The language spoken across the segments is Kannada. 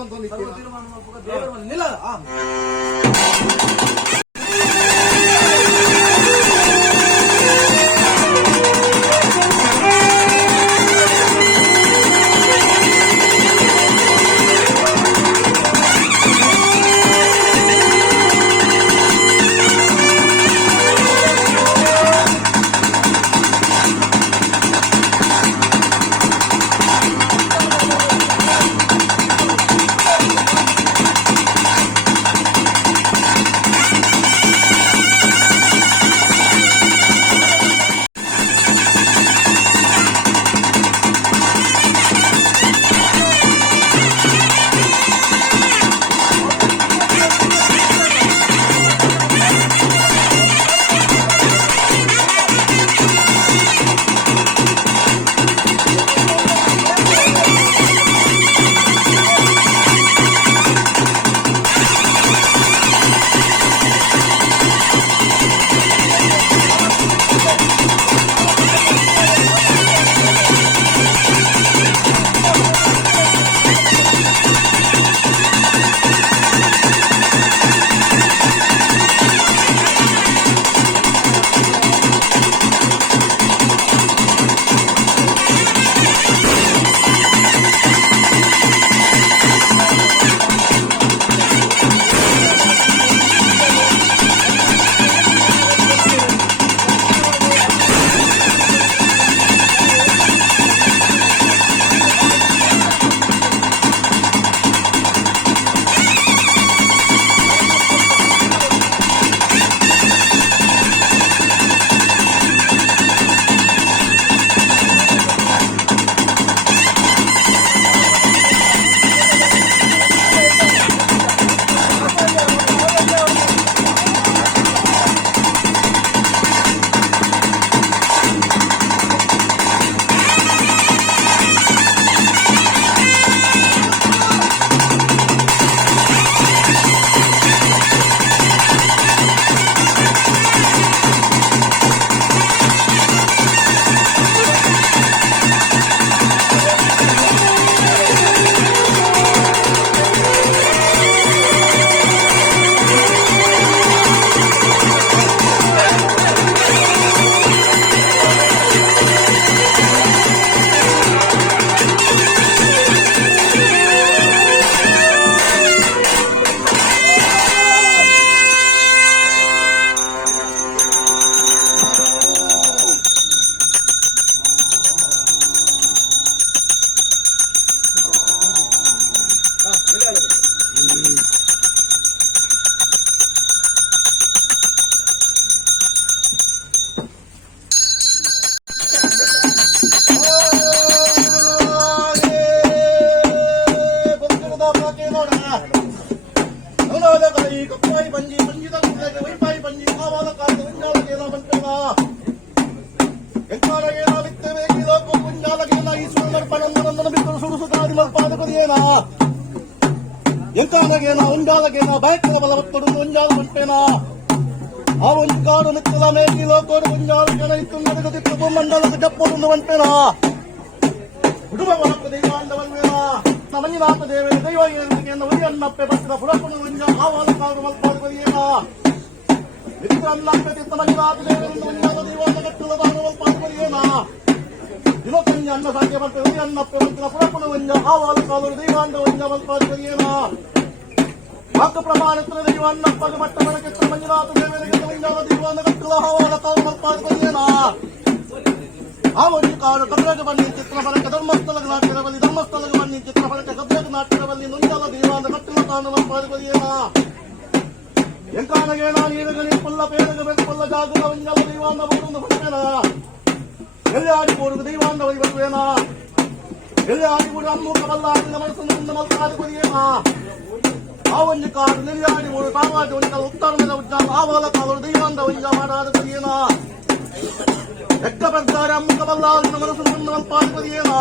ನಿಲ್ಲ ಎಂತಾನಗೇನ ಉಂಜಾಲಗೇನ ಬಯಕದ ಬಲವತ್ತಡು ಉಂಜಾಲ ಮಂಟೇನ ಆ ಒಂದು ಕಾಡು ನಿತ್ತಲ ಮೇಕಿ ಲೋಕೋಡು ಉಂಜಾಲ ಜನ ಇತ್ತು ನಡಗದಿತ್ತು ಮಂಡಲದ ಜಪ್ಪೊಂದು ಮಂಟೇನ ಕುಟುಂಬ ಬಲಕ ದೈವಾಂಡವಲ್ವೇನ ನಮಂಜಿನಾಥ ದೇವರ ದೈವ ಏನಿಗೆಂದ ಉರಿಯನ್ನಪ್ಪೆ ಬಟ್ಟದ ಪುರಪುಣ ಉಂಜ ಆವಾಲ ಕಾಡು ಮಲ್ಪಾಡು ಬರಿಯೇನ ನಿತ್ಯ ಅನ್ನಪ್ಪೆ ತಿತ್ತ ಮಂಜಿನಾಥ ದೇವರಿಂದ ಉಂಜಾಲ ದೈವಾಂಡ ಕಟ್ಟುಲ ಬಾನು ಮಲ್ಪಾಡು ಬರಿಯೇನ ದಿನಕಂಜ ಅನ್ನ ಸಾಧ್ಯ ಬಟ್ಟೆ ಉರಿಯನ್ನಪ್ಪೆ ಬಟ್ಟದ ಪುರಪುಣ ಉಂಜ ಆವಾಲ ಕಾಡು ದೈವಾಂಡ ಉಂಜ ಮಲ್ಪಾಡು ಬರಿಯೇನ ಹಕ್ಕ ಪ್ರಮಾಣತ್ರ ದೈವಾನ್ನಪ್ಪಗೆ ಮಟ್ಟ ಬೆಳಕಿತ್ತ ಮಂಜುನಾಥ ದೇವರಿಗೆ ಉಂಜಾಲ ದೈವಾಂಡ ಕಟ್ಟುಲ ಆವಾಲ ಕಾಡು ಮಲ್ಪಾಡು ಬರಿಯೇನ ಆ ಒಂದು ಕಾಡು ಕಬ್ರಗ ಬನ್ನಿ ಚಿತ್ರಫಲಕ ಧರ್ಮಸ್ಥಳದ ನಾಟ್ಯದಲ್ಲಿ ಧರ್ಮಸ್ಥಳದ ಬನ್ನಿ ಚಿತ್ರಫಲಕ ಕಬ್ರಗ ನಾಟ್ಯದಲ್ಲಿ ನುಂಜಲ ದೀವಾದ ಕಟ್ಟಿನ ತಾನು ಪಾಲ್ಗೊಳ್ಳಿಯೇನ ಎಂಕಾನಗೇನ ನೀರಗನಿ ಪುಲ್ಲ ಪೇರಗ ಬೆಕ್ಕುಲ್ಲ ಜಾಗುಲ ಉಂಜಲ ದೈವಾಂದ ಬರುವುದು ಬರ್ತೇನ ಎಲ್ಲಿ ಆಡಿಕೊಡುವುದು ದೈವಾಂದ ಬರುವೇನ ಎಲ್ಲಿ ಆಡಿಕೊಡು ಅಮ್ಮೂಕ ಬಲ್ಲ ಆಡಿನ ಮನಸ್ಸನ್ನು ಮುಂದೆ ಮಲ್ಕಾಡಿಕೊಳ್ಳಿಯೇನ ಆ ಒಂದು ಕಾಡು ನೆಲ್ಲಿ ಆಡಿಕೊಡು ಕಾಮಾಟಿ ಉಂಜಲ ಉತ್ತರಮದ ಉಜ್ಜಾಲ ಆವಾಲ ಕಾಲರು ದೈವಾಂದ ಉಂಜ ಮಾಡಾಡುತ್ತೇನ ಎಕ್ಕ ಬರ್ತಾರೆ ಅಮ್ಮಕ ಬಲ್ಲಾರಿನ ಮನಸ್ಸು ಮುಂದೆ ಮಲ್ಪಾಡಿಕೊಳ್ಳಿಯೇನ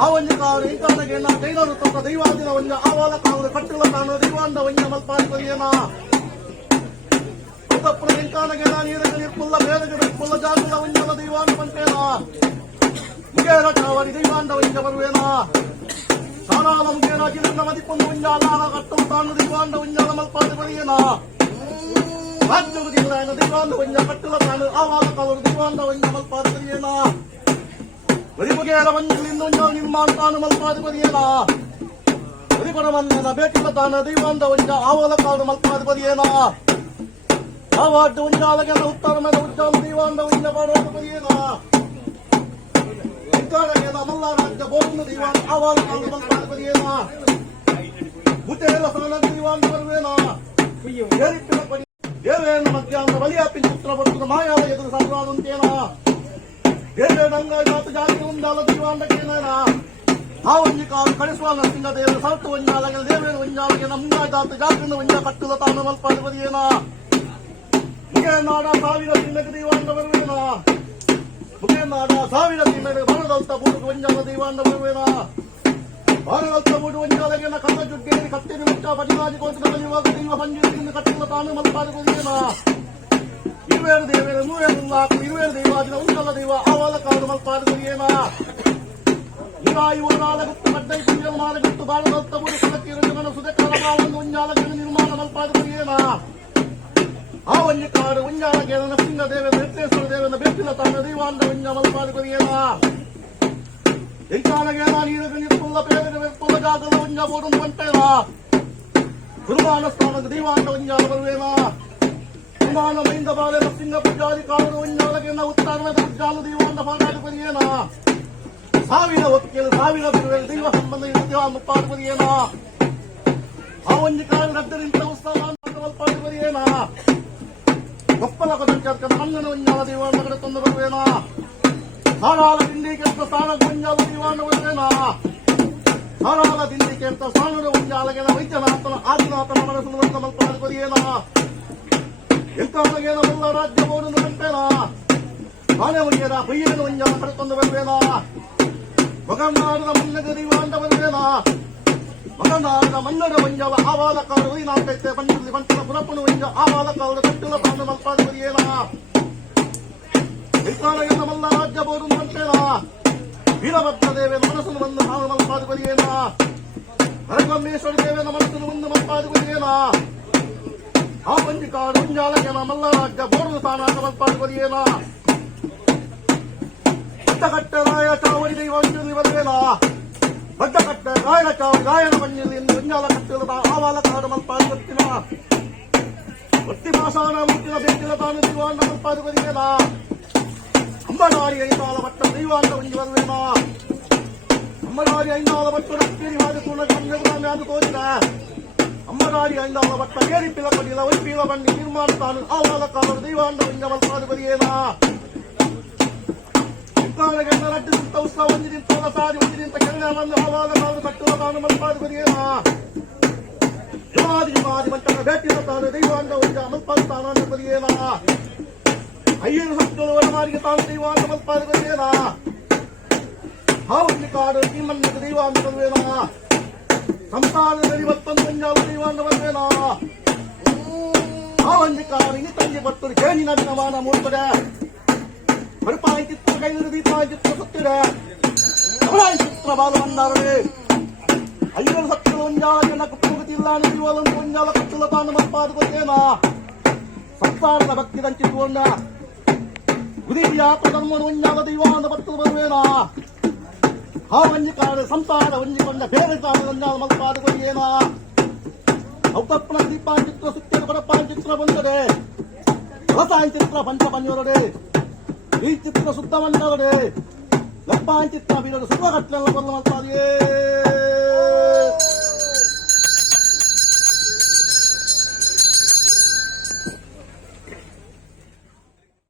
ಆ ಒಂದು ಕಾಡು ಇಂಕಾನಗೇನ ಕೈನರು ತಮ್ಮ ದೈವಾದಿನ ಒಂಜ ಆವಾಲ ಕಾಲರು ಕಟ್ಟಿಲ ತಾನು ದೈವಾಂದ ಒಂಜ ಮಲ್ಪಾಡಿಕೊಳ್ಳಿಯೇನ ಉತ್ತಪ್ಪನ ಇಂಕಾನಗೇನ ನೀರಗ ನಿರ್ಪುಲ್ಲ ಬೇಡಗ ಬೆಕ್ಕುಲ್ಲ ಜಾಗುಲ ಒಂಜಲ ದೈವಾಂಡ ಬಂಟೇನ ಮುಗೇರ ಚಾವಡಿ ದೈವಾಂಡ ಒಂಜ ಬರುವೇನ ಸಾಲಾಲಂಗೇನ ಜಿನ್ನ ಮದಿಪೊಂದು ಉಂಜಾಲ ಕಟ್ಟು ತಾನು ದಿವಾಂಡ ಉಂಜಾಲ ಮಲ್ಪಾದ ಬರಿಯೇನ ರಾಜ್ಯವು ಜಿಲ್ಲೆಯನ್ನು ದಿವಾಂಡ ಉಂಜ ಕಟ್ಟುಲ ತಾನು ಆವಾದ ಕವರು ದಿವಾಂಡ ಉಂಜ ಮಲ್ಪಾದ ಬರಿಯೇನ ಬರಿಬಗೆಯರ ಮಂಜಲಿಂದ ಉಂಜ ನಿರ್ಮಾಣ ತಾನು ಮಲ್ಪಾದ ಬರಿಯೇನ ಬರಿಬರವನ್ನ ಬೇಟಿಲ ತಾನು ದಿವಾಂಡ ಉಂಜ ಆವಾದ ಕವರು ಮಲ್ಪಾದ ಬರಿಯೇನ ಆವಾಡ್ಡು ಉಂಜಾಲಗೆಲ್ಲ ಉತ್ತರ ಮೇಲೆ ಉಜ್ಜಾಲ ದಿವಾಂಡ ಉಂಜ ಮಾಡುವಾಗ ಬರಿಯೇನ ಮಲ್ಲ ರಾಜ್ಯ ಬೋರ್ನ ದಿವಾನ್ ಆವಾದ ಕವರು ಮಲ್ಪಾದ ಬರಿಯೇನ ಮುಟ್ಟೆಲ್ಲ ಸಾಲ ದಿವಾಂಡ ಬರುವೇನ ದೇವೇನ ಮಧ್ಯಾಹ್ನ ಬಲಿಯಾಪಿನ ಪುತ್ರ ಬರ್ತದ ಮಾಯಾವ ಎದುರು ಸಂಗ್ರಾದಂತೇನ ದೇವೇನಂಗ ಜಾತ ಜಾತಿ ಉಂಡಾಲ ದಿವಾಂಡಕೇನ ಆ ಒಂಜಿ ಕಾಲು ಕಳಿಸುವ ನರಸಿಂಹ ದೇವರು ಸರ್ತು ಒಂಜಾಲಗೆ ದೇವೇನ ಒಂಜಾಲಗೆ ನಮ್ಗ ಜಾತ ಜಾತಿನ ಒಂಜ ಕಟ್ಟುದ ತಾನು ಮಲ್ಪಾದ ಬರಿಯೇನ ಮುಖೇ ನಾಡ ಸಾವಿರ ದಿನಕ್ಕೆ ದಿವಾಂಡ ಬರುವೇನ ಮುಖೇ ನಾಡ ಸಾವಿರ ದಿನಕ್ಕೆ ಬರದಲ್ತ ಬೂಡು ಒಂಜಾಲ ದಿವಾಂಡ ಬರುವೇನ ಭಾರತ ಬೂಡು ಒಂಜಾಲಗೆ ಕಳ್ಳ ಜುಡ್ಡೇರಿ ಕತ್ತೇರಿ ಮುಚ್ಚ ಬಡಿರಾಜಿ ಕೋಟಿನ ಬಲಿಯುವಾಗ ದೈವ ಪಂಜಿನ ಕಟ್ಟಿಲ್ಲ ತಾನು ಮಲ್ಪಾದ ಬರಿಯೇನ ಇರುವೇರು ದೇವೇರು ನೂರೇರು ನಾಲ್ಕು ಇರುವೇರು ದೈವಾದಿನ ಉಂಟಲ್ಲ ದೈವ ಆವಾದ ಕಾಡು ಮಲ್ಪಾದ ಬರಿಯೇನ ಇವರು ನಾಲಗುತ್ತು ಮಡ್ಡೈ ಪುಂಜಲು ಮಾಲಗುತ್ತು ಬಾಳದಲ್ತ ಬೂಡು ಕುಲಕ್ಕಿ ರಂಜನ ಸುದೆ ಕಾಲವನ್ನು ಉಂಜಾಲಗೆ ನಿರ್ಮಾಣ ಮಲ್ಪಾದ ಬರಿಯೇನ ಆ ಒಂಜಿ ಕಾಡು ಉಂಜಾಲಗೆ ನರಸಿಂಹ ದೇವೇಂದ್ರ ವೆಂಕಟೇಶ್ವರ ದೇವೇಂದ್ರ ಬೇಕಿಲ್ಲ ತಾನು ದೈವಾಂಡ ಉಂಜ ಮಲ್ಪಾದ ಬರಿಯೇನ ಎಂಕಾಲಗೆ ನೀರಗಣಿಪುಲ್ಲ ಪೇರಗ ವೆಪ್ಪುಲ್ಲ ಜಾಗದ ಉಂಜ ಬೋಡು ಬಂಟೇನ ಗುರುಮಾನ ಸ್ಥಾನದ ದೈವಾಂಡ ಉಂಜಾಲ ಬರುವೇನ ಗುರುಮಾನ ಮೈಂದ ಬಾಳೆ ನರಸಿಂಹ ಪೂಜಾರಿ ಕಾಲದ ಉಂಜಾಲಗೆ ಉತ್ತಾರದ ಉಜ್ಜಾಲ ದೈವಾಂಡ ಪಾದಾದ ಬರಿಯೇನ ಸಾವಿರ ಒಕ್ಕೇಲು ಸಾವಿರ ಬಿರುವೇಲು ದೈವ ಸಂಬಂಧ ಇರುತ್ತೇವ ಮುಪ್ಪಾದ ಬರಿಯೇನ ಆ ಒಂಜಿ ಕಾಲ ರದ್ದರಿಂದ ಉತ್ಸವ ಮಲ್ಪಾದ ಬರಿಯೇನ ಗೊಪ್ಪಲ ಕೊದಂಚರ್ಕನ ಮಂಗನ ಉಂಜಾಲ ದೈವಾಂಡ ಕಡೆ ತಂದು ಬರುವೇನ ಸಾಲಾಲ ದಿಂಡಿಗೆ ಅಂತ ಸ್ಥಾನದ ಉಂಜಾಲ ದೈವಾಂಡ ಬರುವೇನ ಸಾಲಾಲ ದಿಂಡಿಗೆ ಅಂತ ಸ್ಥಾನದ ಉಂಜಾಲಗೆ ವೈದ್ಯನಾಥನ ಆದಿನಾಥನ ಮನಸ್ಸು ಮಲ್ಪಾದ ಬರಿಯೇನ ಎಂತಾಲಗೇನ ಮಲ್ಲ ರಾಜ್ಯ ಬೋರ್ಡು ಗಂಟೇನ ನಾನೇ ಉಂಜೇನ ಬೈಯೇನ ಉಂಜಾಲ ಕಡೆ ತಂದು ಬರುವೇನ ಮಗನಾಡದ ಮನ್ನಗ ದೈವಾಂಡ ಬರುವೇನ ಮಗನಾಡದ ಮನ್ನಡ ಉಂಜಾಲ ಆವಾದ ಕಾಡು ನಾಲ್ಕೈತೆ ಬಂದಲ್ಲಿ ಬಂಟನ ಪುರಪ್ಪನ ಉಂಜ ಆವಾದ ಕಾಡು ಕಟ್ಟುಲ ತಾನು ಮಲ್ಪಾದ ಬರಿಯೇನ ಎಂತಾಲಗೇನ ಮಲ್ಲ ರಾಜ್ಯ ಬೋರ್ಡು ಗಂಟೇನ ವೀರಭದ್ರ ದೇವೇನ ಮನಸ್ಸನ್ನು ಬಂದು ತಾನು ಮಲ್ಪಾದ ಬರಿಯೇನ ಹರಗಮ್ಮೇಶ್ವರ ದೇವೇನ ಮನಸ್ಸನ್ನು ಬಂದು ಮಲ್ಪಾದ ಬರಿಯೇನ ಆ ಒಂಜಿ ಕಾಡು ಉಂಜಾಲಗೆನ ಮಲ್ಲ ರಾಜ್ಯ ಬೋರ್ಡು ತಾನಾಗ ಮಲ್ಪಾದ ಬರಿಯೇನ ಬಡ್ಡಕಟ್ಟ ರಾಯ ಚಾವಡಿ ದೈವಂಜಲಿ ಬರುವೇನ ಬಡ್ಡಕಟ್ಟ ರಾಯ ಚಾವಡಿ ರಾಯನ ಮಣ್ಣಿಲ್ಲಿ ಉಂಜಾಲ ಕಟ್ಟಿಲ್ಲ ಆವಾಲ ಕಾಡು ಮಲ್ಪಾದ ಬರ್ತಿನ ಒತ್ತಿ ಮಾಸಾನ ಮುಟ್ಟಿನ ಬೇಕಿನ ತಾನು ದೈವಾಂಡ ಮಲ್ಪಾದ ಬರಿಯೇನ ಅಂಬನಾರಿ ಐದಾಲ ಬಟ್ಟ ದೈವಾಂಡ ಉಂಜಿ ಬರುವೇನ ಅಮ್ಮನಾರಿ ಐದಾಲ ಬಟ್ಟು ರಕ್ಕೇರಿ ಮಾಡಿ ಪೂರ್ಣ ಕಮ್ಯಗ್ರಾಮಿ ಅದು ತೋರಿದ ಅಮ್ಮನಾರಿ ಐದಾಲ ಬಟ್ಟ ಏರಿ ಪಿಲ ಕೊಡಿಲ್ಲ ವೈಪೀಲ ಬಂಡಿ ನಿರ್ಮಾಣ ತಾನು ಆವಾಲ ಕಾಡು ದೈವಾಂಡ ಉಂಜ ಮಲ್ಪಾದ ಬರಿಯೇನ ಎಂತಾಲಗೆಲ್ಲ ರಡ್ಡಿಂತ ಉತ್ಸವ ಒಂದಿನಿಂತ ಸಾರಿ ಒಂದಿನಿಂತ ಕೆಳಗವನ್ನು ಆವಾದ ಕಾಡು ಕಟ್ಟುವ ತಾನು ಮಲ್ಪಾದ ಬರಿಯೇನ ಯುವಾದಿ ಮಂಟನ ಬೇಟಿನ ತಾನು ದೈವಾಂಡ ಉಂಜ ಮಲ್ಪಾದ ತಾನು ಬರಿಯೇನ ಅಯ್ಯನ ಸತ್ತುಳು ವನಮಾರಿಗೆ ತಾನು ದೈವಾಂಡ ಮಲ್ಪಾದ ಬರಿಯೇನ ಆ ಒಂಜಿ ಕಾಡು ನಿಮ್ಮನ್ನ ದೈವಾಂಡ ಬರುವೇನ ಸಂತಾನದಲ್ಲಿ ಮತ್ತೊಂದು ಉಂಜಾಲ ದೈವಾಂಡ ಬರುವೇನ ಆ ಒಂಜಿ ಕಾಡು ಇನಿ ತಂಗಿ ಬರ್ತದೆ ಕೇಳಿ ನನ್ನ ಮಾನ ಮೂಡ್ತದೆ ಬಡಪಾಯಿ ಚಿತ್ರ ಕೈಲಿ ದೀಪಾಯಿ ಚಿತ್ರ ಸುತ್ತಿದೆ ಅವರಾಯಿ ಚಿತ್ರ ಬಾಲ ಬಂದಾರೇ ಅಯ್ಯನ ಸತ್ತುಳು ಉಂಜಾಲ ಕುಪ್ಪುಗತಿಲ್ಲ ಜೀವಲೊಂದು ಉಂಜಾಲ ಕಟ್ಟುಲ ತಾನು ಮಲ್ಪಾದ ಬರಿಯೇನ ಸಂಸಾರದ ಭಕ್ತಿ ದಂಚಿಟ್ಟುಕೊಂಡ ಗುದಿಯಾತ ಧರ್ಮನು ಉಂಜಾಲ ದೈವಾಂಡ ಬರ್ತಲು ಬರುವೇನ ಆ ಒಂಜಿ ಕಾಡು ಸಂಸಾರ ಒಂಜಿಕೊಂಡ ಬೇರೆ ಕಾಡು ಉಂಜಾಲ ಮಲ್ಪಾದ ಬರಿಯೇನ ಔತಪ್ಪನ ದೀಪಾಯಿ ಚಿತ್ರ ಸುತ್ತಿದ ಬಡಪಾಯಿ ಚಿತ್ರ ಬಂದರೆ ಹೊಸಾಯಿ ಚಿತ್ರ ಪಂಚ ಪಂಜರಡೆ ಈ ಚಿತ್ರ ಸುತ್ತ ಮಂಡಲಡೆ ಲಪ್ಪಾಯಿ ಚಿತ್ರ ಬೀರಡು ಸುಖ ಕಟ್ಟಲೆಲ್ಲ ಬಲ್ಲ ಮಲ್ಪಾದಿಯೇ